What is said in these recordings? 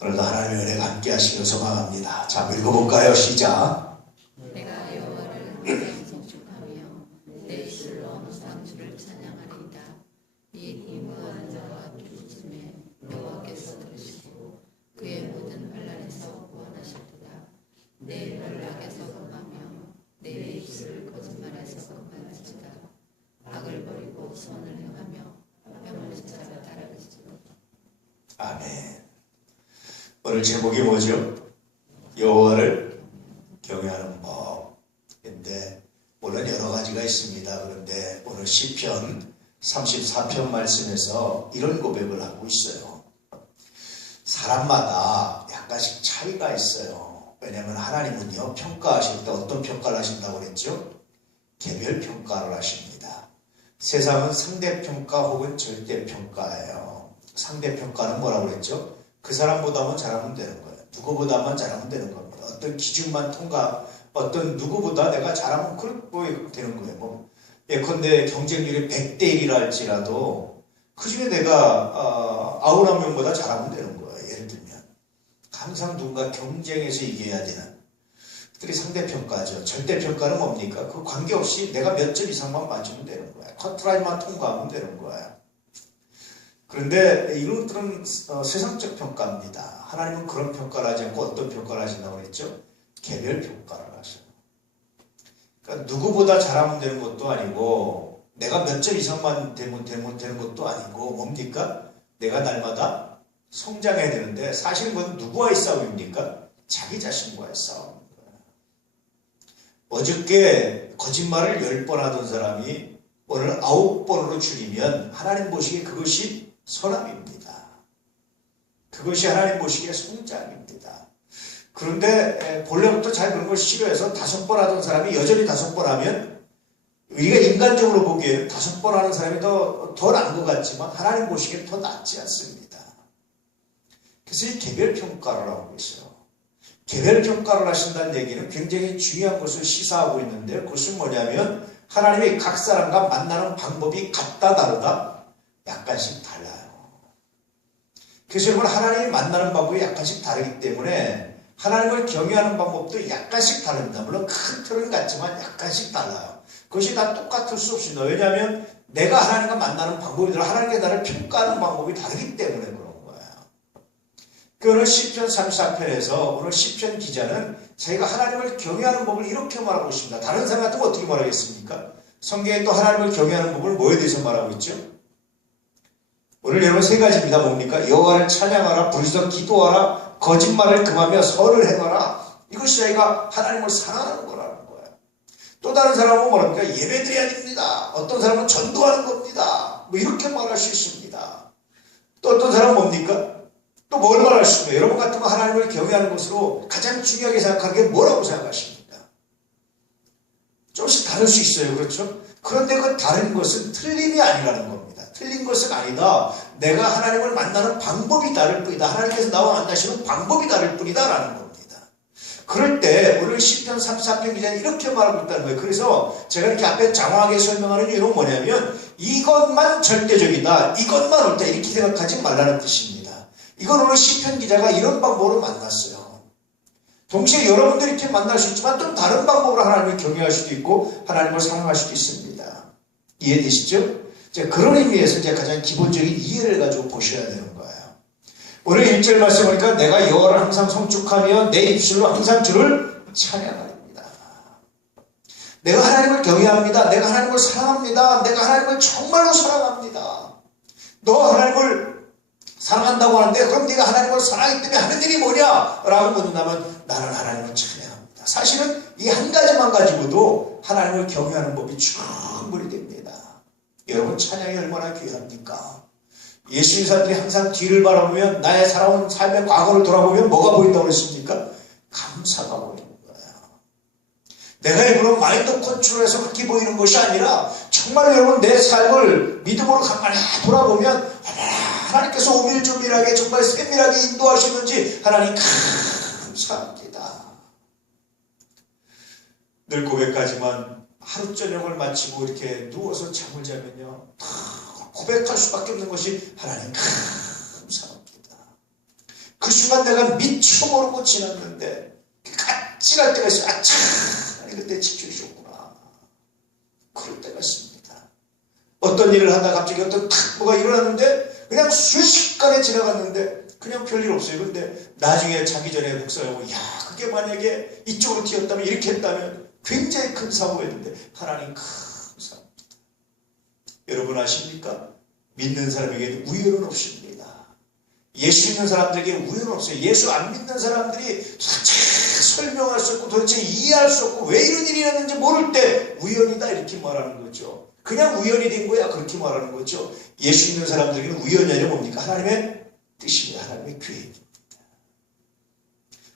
오늘도 하나님의 은혜가 함께 하시길 소망합니다. 자, 한번 읽어볼까요? 시작. 내가 여호와를 항상 송축하며 내 입술로 항상 주를 찬양하리이다. 이 무한한 자가 죽음에 여호와께서 들으시고 그의 모든 환난에서 구원하셨도다. 내 연락에서 금하며 내 입술을 거짓말에서 금하지다. 악을 버리고 선을 행하며 뺨을 찾아 따르시도다. 아멘. 오늘 제목이 뭐죠? 여호와를 경외하는 법인데 물론 여러 가지가 있습니다. 그런데 오늘 시편 34편 말씀에서 이런 고백을 하고 있어요. 사람마다 약간씩 차이가 있어요. 왜냐하면 하나님은요, 평가하실 때 어떤 평가를 하신다고 그랬죠? 개별 평가를 하십니다. 세상은 상대평가 혹은 절대평가예요. 상대평가는 뭐라고 그랬죠? 그 사람보다만 잘하면 되는 거예요. 누구보다만 잘하면 되는 겁니다. 어떤 기준만 통과, 어떤 누구보다 내가 잘하면 그렇게 되는 거예요. 뭐 예컨대 경쟁률이 100대 1이라 할지라도 그 중에 내가 99명보다 잘하면 되는 거예요. 예를 들면 항상 누군가 경쟁해서 이겨야 되는 그들이 상대평가죠. 절대평가는 뭡니까? 그 관계없이 내가 몇 점 이상만 맞추면 되는 거예요. 커트라인만 통과하면 되는 거예요. 그런데 이런 것들은 세상적 평가입니다. 하나님은 그런 평가를 하지 않고 어떤 평가를 하신다고 그랬죠? 개별 평가를 하셔요. 그러니까 누구보다 잘하면 되는 것도 아니고 내가 몇 점 이상만 되면 되는 것도 아니고 뭡니까? 내가 날마다 성장해야 되는데 사실 그건 누구와의 싸움입니까? 자기 자신과의 싸움입니다. 어저께 거짓말을 10번 하던 사람이 오늘 9번으로 줄이면 하나님 보시기에 그것이 선함입니다. 그것이 하나님 보시기에 성장입니다. 그런데 본래부터 잘 그런 걸 싫어해서 5번 하던 사람이 여전히 5번 하면 우리가 인간적으로 보기에는 5번 하는 사람이 더 나은 것 같지만 하나님 보시기에 더 낫지 않습니다. 그래서 이 개별평가를 하고 있어요. 개별평가를 하신다는 얘기는 굉장히 중요한 것을 시사하고 있는데 그것은 뭐냐면 하나님이 각 사람과 만나는 방법이 같다 다르다 약간씩 달라요. 그래서 여러분 하나님이 만나는 방법이 약간씩 다르기 때문에 하나님을 경외하는 방법도 약간씩 다릅니다. 물론 큰 틀은 같지만 약간씩 달라요. 그것이 다 똑같을 수 없습니다. 왜냐하면 내가 하나님과 만나는 방법이 다르고 하나님께 나를 평가하는 방법이 다르기 때문에 그런 거예요. 그 오늘 시편 34편에서 오늘 시편 기자는 자기가 하나님을 경외하는 법을 이렇게 말하고 있습니다. 다른 사람 같으면 어떻게 말하겠습니까? 성경에 또 하나님을 경외하는 법을 뭐에 대해서 말하고 있죠? 오늘 여러분 3가지입니다. 뭡니까? 여호와를 찬양하라, 부르짖어 기도하라, 거짓말을 금하며 선을 행하라. 이것이 자기가 하나님을 사랑하는 거라는 거예요. 또 다른 사람은 뭐랍니까? 예배드려야 됩니다. 어떤 사람은 전도하는 겁니다. 뭐 이렇게 말할 수 있습니다. 또 어떤 사람은 뭡니까? 또 뭘 말할 수 있습니까? 여러분 같으면 하나님을 경외하는 것으로 가장 중요하게 생각하는 게 뭐라고 생각하십니까? 조금씩 다를 수 있어요. 그렇죠? 그런데 그 다른 것은 틀림이 아니라는 겁니다. 틀린 것은 아니다. 내가 하나님을 만나는 방법이 다를 뿐이다. 하나님께서 나와 만나시는 방법이 다를 뿐이다 라는 겁니다. 그럴 때 오늘 시편 34편 기자는 이렇게 말하고 있다는 거예요. 그래서 제가 이렇게 앞에 장황하게 설명하는 이유는 뭐냐면 이것만 절대적이다. 이것만 옳다. 이렇게 생각하지 말라는 뜻입니다. 이건 오늘 시편 기자가 이런 방법으로 만났어요. 동시에 여러분들이 이렇게 만날 수 있지만 또 다른 방법으로 하나님을 경외할 수도 있고 하나님을 사랑할 수도 있습니다. 이해되시죠? 그런 의미에서 이제 가장 기본적인 이해를 가지고 보셔야 되는 거예요. 오늘 1절 말씀 보니까 내가 여호와를 항상 송축하며 내 입술로 항상 주를 찬양합니다. 내가 하나님을 경외합니다. 내가 하나님을 사랑합니다. 내가 하나님을 정말로 사랑합니다. 너 하나님을 사랑한다고 하는데 그럼 네가 하나님을 사랑하기 때문에 하는 일이 뭐냐? 라고 묻는다면 나는 하나님을 찬양합니다. 사실은 이 한 가지만 가지고도 하나님을 경외하는 법이 충분히 됩니다. 여러분 찬양이 얼마나 귀합니까? 예수 사람들이 항상 뒤를 바라보면 나의 살아온 삶의 과거를 돌아보면 뭐가 보인다고 그랬습니까? 감사가 보이는 거예요. 내가 일부러 마인드 컨트롤해서 그렇게 보이는 것이 아니라 정말 여러분 내 삶을 믿음으로 간간히 돌아보면 하나님께서 오밀조밀하게 정말 세밀하게 인도하시는지 하나님 감사합니다. 늘 고백하지만 하루 저녁을 마치고 이렇게 누워서 잠을 자면요 고백할 수밖에 없는 것이 하나님 감사합니다. 그 그 순간 내가 미처 모르고 지났는데 까칠할 때가 있어요. 아차! 그때 지켜주셨구나. 그럴 때가 있습니다. 어떤 일을 하다 갑자기 어떤 탁 뭐가 일어났는데 그냥 순식간에 지나갔는데 그냥 별일 없어요. 근데 나중에 자기 전에 목사가 보고 야 그게 만약에 이쪽으로 튀었다면 이렇게 했다면 굉장히 큰 사고였는데 하나님 감사합니다. 여러분 아십니까? 믿는 사람에게 우연은 없습니다. 예수 믿는 사람들에게 우연은 없어요. 예수 안 믿는 사람들이 설명할 수 없고 도대체 이해할 수 없고 왜 이런 일이 일어났는지 모를 때 우연이다 이렇게 말하는 거죠. 그냥 우연이 된 거야 그렇게 말하는 거죠. 예수 믿는 사람들에게는 우연이 아니라 뭡니까? 하나님의 뜻입니다. 하나님의 계획입니다.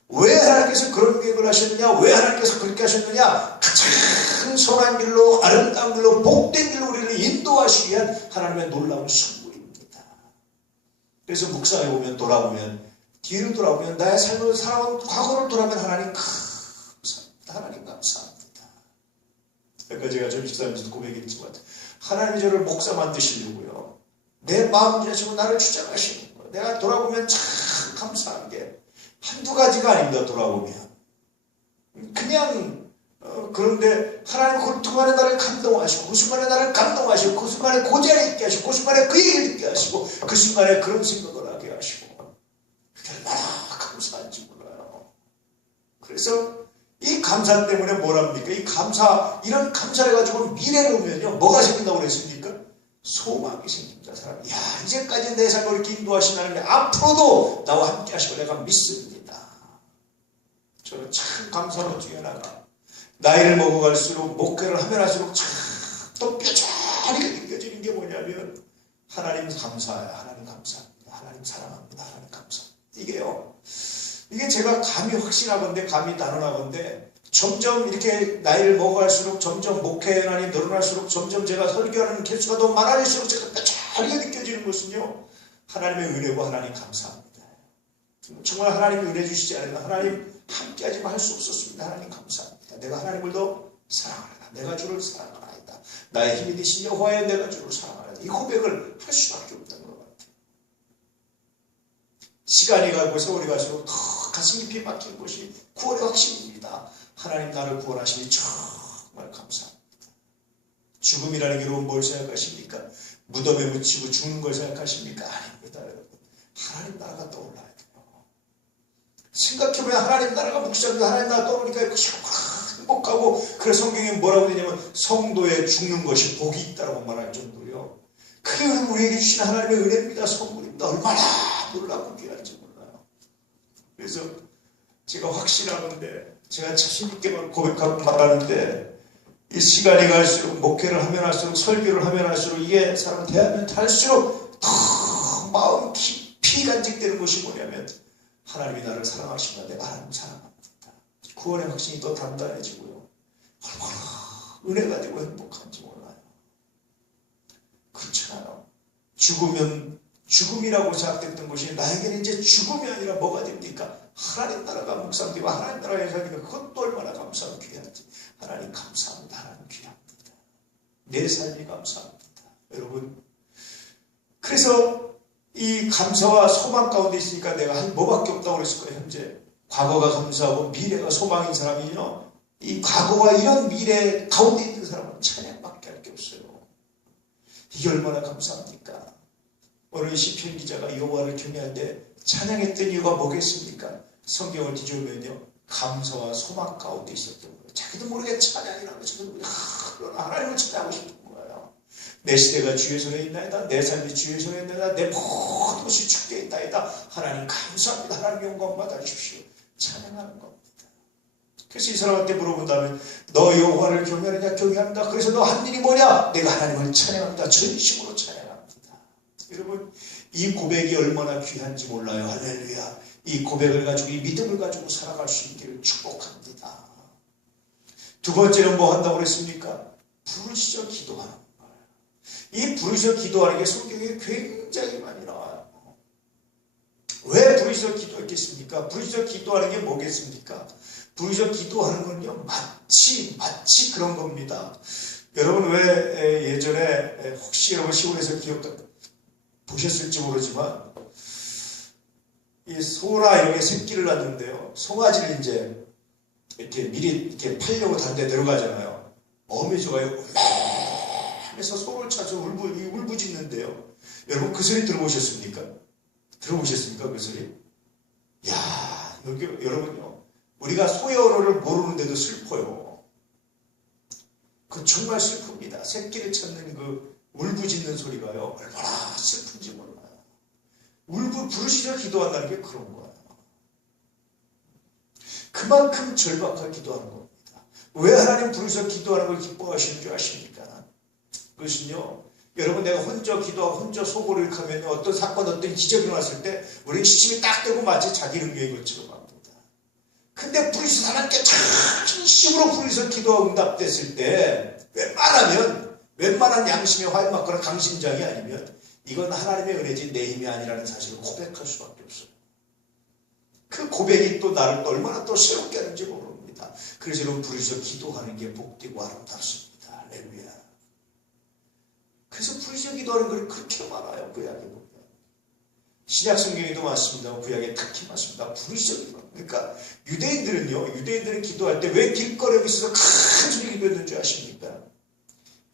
왜 하나님께서 그런 계획을 하셨느냐? 왜 하나님께서 그렇게 하셨느냐? 가장 선한 길로 아름다운 길로 복된 길로 우리를 인도하시기 위한 하나님의 놀라운 선물입니다. 그래서 묵상해 보면 돌아보면 뒤를 돌아보면 나의 삶을 살아온 과거를 돌아보면 하나님 감사합니다. 하나님 감사합니다. 그러니까 제가 좀 집사님한테 고백했지만 하나님이 저를 목사 만드시려고요. 내 마음 지하시고 나를 주장하시는 거예요. 내가 돌아보면 참 감사한 게 한두 가지가 아닙니다. 돌아보면 그냥 그런데 하나님 그 순간에 나를 감동하시고 그 순간에 나를 감동하시고 그 순간에 그 자리에 있게 하시고 그 순간에 그 얘기를 듣게 하시고 그 순간에 그런 생각을 하게 하시고 얼마나 감사한지 몰라요. 그래서 이 감사 때문에 뭐랍니까? 이 감사, 이런 감사를 가지고 미래를 오면요 뭐가 생긴다고 그랬습니까? 소망이 생깁니다. 사람이 야 이제까지 내 삶을 이렇게 인도하신 하나님 앞으로도 나와 함께 하시고 내가 믿습니다. 저는 참 감사한 것 중에 하나가 나이를 먹어갈수록 목회를 하면 할수록 참 또 뼈저리게 느껴지는 게 뭐냐면 하나님 감사해요. 하나님 감사합니다. 하나님 사랑합니다. 하나님 감사합니다. 이게 제가 감히 확신하건대 감히 단언하건대 점점 이렇게 나이를 먹어갈수록 점점 목회의 연한이 늘어날수록 점점 제가 설교하는 개수가 더 많아질수록 제가 뼈저리게 느껴지는 것은요 하나님의 은혜고 하나님 감사합니다. 정말 하나님이 은혜 주시지 않으면 하나님 함께하지 할 수 없었습니다. 하나님 감사합니다. 내가 하나님을 더 사랑하리라. 내가 주를 사랑하나이다. 나의 힘이 되신 여호와여 내가 주를 사랑하리라. 이 고백을 할 수밖에 없다는 것 같아요. 시간이 가고 세월이 갈수록 더 가슴 깊이 막힌 것이 구원의 확신입니다. 하나님 나를 구원하시니 정말 감사합니다. 죽음이라는 게 뭘 생각하십니까? 무덤에 묻히고 죽는 걸 생각하십니까? 아닙니다. 여러분. 하나님 나라가 떠올라야 돼요. 생각해보면 하나님 나라가 묵상도 하나님 나라 떠오르니까 행복하고 그래서 성경에 뭐라고 되냐면 성도에 죽는 것이 복이 있다고 말할 정도요. 그게 우리에게 주신 하나님의 은혜입니다. 선물입니다. 얼마나 놀랍고 귀한지 몰라요. 그래서 제가 확신하는데 제가 자신있게 고백하고 말하는데 이 시간이 갈수록 목회를 하면 할수록 설교를 하면 할수록 이게 사람 대하면 할수록 더 마음 깊이 간직되는 것이 뭐냐면 하나님이 나를 사랑하시면 내가 하나님 사랑합니다. 구원의 확신이 더 단단해지고요. 얼마나 은혜가 되고 행복한지 몰라요. 그렇잖아요. 죽으면 죽음이라고 생각됐던 것이 나에게는 이제 죽음이 아니라 뭐가 됩니까? 하나님 나라가 묵상되고 하나님 나라에 사니까 그것도 얼마나 감사하고 귀한지. 하나님 감사합니다. 하나님 귀합니다. 내 삶이 감사합니다. 여러분 그래서 이 감사와 소망 가운데 있으니까 내가 한 뭐밖에 없다고 그랬을 거예요. 현재 과거가 감사하고 미래가 소망인 사람이요. 이 과거와 이런 미래 가운데 있는 사람은 찬양밖에 할 게 없어요. 이게 얼마나 감사합니까? 오늘 시편 기자가 여호와를 경외할 때 찬양했던 이유가 뭐겠습니까? 성경을 뒤져보면요 감사와 소망 가운데 있었던 거예요. 자기도 모르게 찬양이라고 자기도 모르게 하나님을 찬양하고 싶은 거예요. 내 시대가 주의 손에 있나이다. 내 삶이 주의 손에 있나이다. 내 모든 것이 주께 있나이다. 하나님 감사합니다. 하나님 영광 받아주십시오. 찬양하는 겁니다. 그래서 이 사람한테 물어본다면 너 여호와를 경외하느냐? 경외한다. 그래서 너 한 일이 뭐냐? 내가 하나님을 찬양합니다. 전심으로 찬양합니다. 여러분 이 고백이 얼마나 귀한지 몰라요. 할렐루야. 이 고백을 가지고 이 믿음을 가지고 살아갈 수 있기를 축복합니다. 두 번째는 뭐 한다고 그랬습니까? 부르짖어 기도하는 거예요. 이 부르짖어 기도하는 게 성경에 굉장히 많이 나와요. 왜 부르짖어 기도했겠습니까? 부르짖어 기도하는 게 뭐겠습니까? 부르짖어 기도하는 건요 마치 그런 겁니다. 여러분 왜 예전에 혹시 여러분 시골에서 보셨을지 모르지만 이 소나 이런 게 새끼를 낳는데요. 송아지를 이제 이렇게 미리 이렇게 팔려고 다른 데 데려가잖아요. 어미조가 하면서 소를 찾아 울부짖는데요. 여러분 그 소리 들어보셨습니까? 들어보셨습니까? 그 소리? 야, 여기 여러분요. 우리가 소의 언어를 모르는데도 슬퍼요. 그 정말 슬픕니다. 새끼를 찾는 그 울부짖는 소리가요. 얼마나 슬픈지 몰라요. 부르짖어 기도한다는 게 그런 거예요. 그만큼 절박하게 기도하는 겁니다. 왜 하나님 부르짖어 기도하는 걸 기뻐하시는 줄 아십니까? 그것은요. 여러분 내가 혼자 기도하고 혼자 소고를 하면 어떤 사건 어떤 기적이 왔을 때 우리는 시침이 딱 되고 마치 자기 능력인 것처럼 합니다. 근데 부르짖어 하나님께 진심으로 부르짖어 기도가 응답됐을 때 웬만한 양심의 화해막거나 강심장이 아니면 이건 하나님의 은혜지 내 힘이 아니라는 사실을 고백할 수밖에 없어요. 그 고백이 또 나를 또 얼마나 또 새롭게 하는지 모릅니다. 그래서 여러분 부르짖어 기도하는 게 복되고 아름답습니다. 할렐루야. 그래서 부르짖어 기도하는 글이 그렇게 많아요. 구약에 보면. 신약 성경에도 많습니다. 구약에 특히 많습니다. 부르짖어 기도. 그러니까 유대인들은 기도할 때 왜 길거리에 있어서 큰 소리 기도했는 줄 아십니까?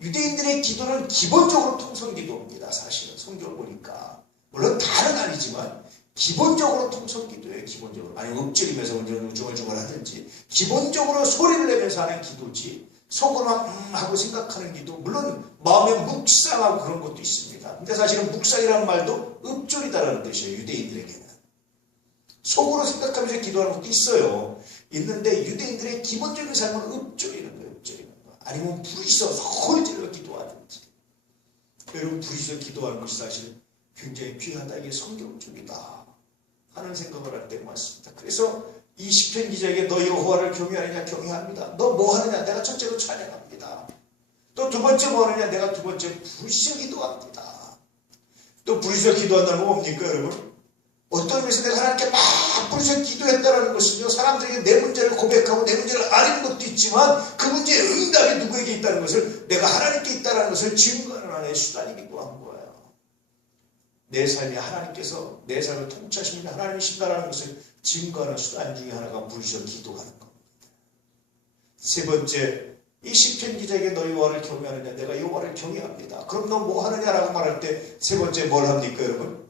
유대인들의 기도는 기본적으로 통성기도입니다. 사실은 성경을 보니까. 물론 다는 아니지만 기본적으로 통성기도예요. 기본적으로. 아니 읊조리면서 우중얼중얼 하든지 기본적으로 소리를 내면서 하는 기도지 속으로만 하고 생각하는 기도. 물론 마음에 묵상하고 그런 것도 있습니다. 근데 사실은 묵상이라는 말도 읊조리다라는 뜻이에요. 유대인들에게는. 속으로 생각하면서 기도하는 것도 있어요. 있는데 유대인들의 기본적인 삶은 읊조리는 거예요. 아니면 부르짖어 소리 질러 기도하든지. 여러분 부르짖어 기도하는 것이 사실 굉장히 귀하다. 이게 성경적이다 하는 생각을 할 때 많습니다. 그래서 이 시편 기자에게 너 여호와를 경외하느냐 경외합니다. 너 뭐 하느냐 내가 첫째로 찬양합니다. 또 두 번째 뭐 하느냐 내가 두 번째 부르짖어 기도합니다. 또 부르짖어 기도한다는 건 뭡니까 여러분? 어떤 의미에서 내가 하나님께 막 부르짖어 기도했다는 것은요. 사람들에게 내 문제를 고백하고 내 문제를 아는 것도 있지만 그 문제의 응답이 누구에게 있다는 것을 내가 하나님께 있다는 것을 증거하는 하나의 수단이기도 한 거예요. 내 삶이 하나님께서 내 삶을 통치하시는 하나님이신다는 것을 증거하는 수단 중에 하나가 부르짖어 기도하는 겁니다. 세 번째, 이 시편 기자에게 너 여호와를 경외하느냐 내가 여호와를 경외합니다. 그럼 너 뭐 하느냐라고 말할 때 세 번째 뭘 합니까 여러분?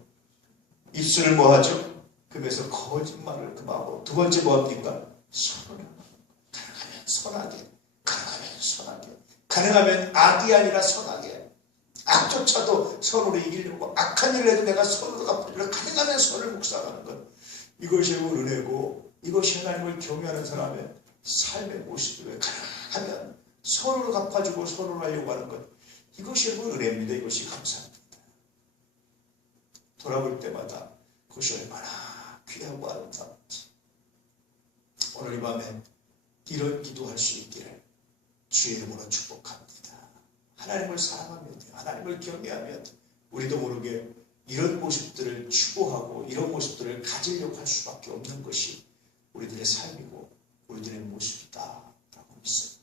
입술을 뭐 하죠? 그래서 거짓말을 그 마음으로. 두 번째 뭐 합니까? 선언을 가능하면 선하게, 가능하면 선하게, 가능하면 악이 아니라 선하게. 악조차도 선으로 이기려고 악한 일을 해도 내가 선으로 갚으려 가능하면 선을 묵상하는 것. 이것이 은혜고 이것이 하나님을 경외하는 사람의 삶의 모습이에요. 가능하면 선으로 갚아주고 선으로 하려고 하는 것. 이것이 여러분 은혜입니다. 이것이 감사합니다. 돌아볼 때마다 그것이 얼마나 귀하고 아름다운지. 오늘 이 밤에 이런 기도할 수 있기를 주의 이름으로 축복합니다. 하나님을 사랑하면 하나님을 경외하면 우리도 모르게 이런 모습들을 추구하고 이런 모습들을 가지려고 할 수밖에 없는 것이 우리들의 삶이고 우리들의 모습이다 라고 믿습니다.